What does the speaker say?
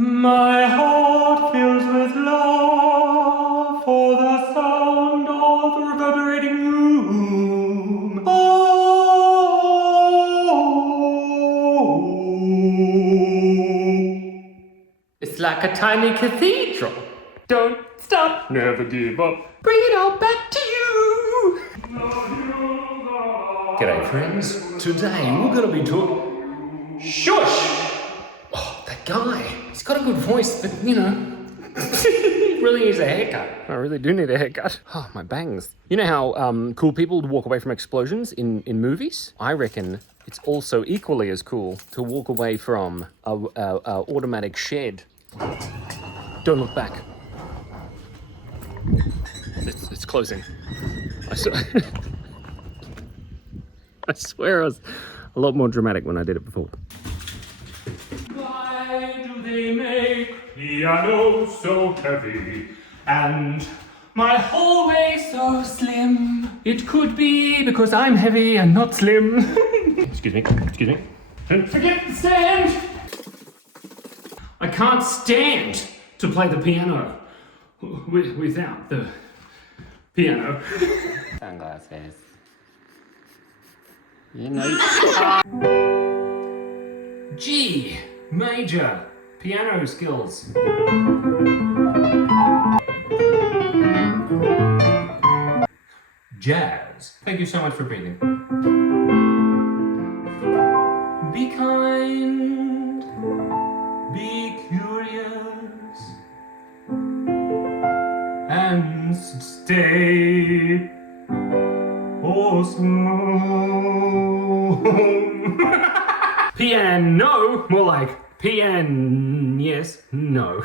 My heart fills with love for the sound of the reverberating room. Oh, it's like a tiny cathedral. Don't stop, never give up. Bring it all back to you. G'day, friends. Today we're gonna be talking. Shush! Oh, that guy. He's got a good voice, but you know, he really needs a haircut. I really do need a haircut. Oh, my bangs. You know how cool people walk away from explosions in movies? I reckon it's also equally as cool to walk away from a automatic shed. Don't look back. It's closing. I swear I was a lot more dramatic when I did it before. Why do they make pianos so heavy and my hallway so slim? It could be because I'm heavy and not slim. Excuse me. Don't forget the stand! I can't stand to play the piano without the piano. Sunglasses. You know. G major piano skills. Jazz. Thank you so much for breathing. Be kind. Be curious. And stay awesome. Piano, more like yes, no.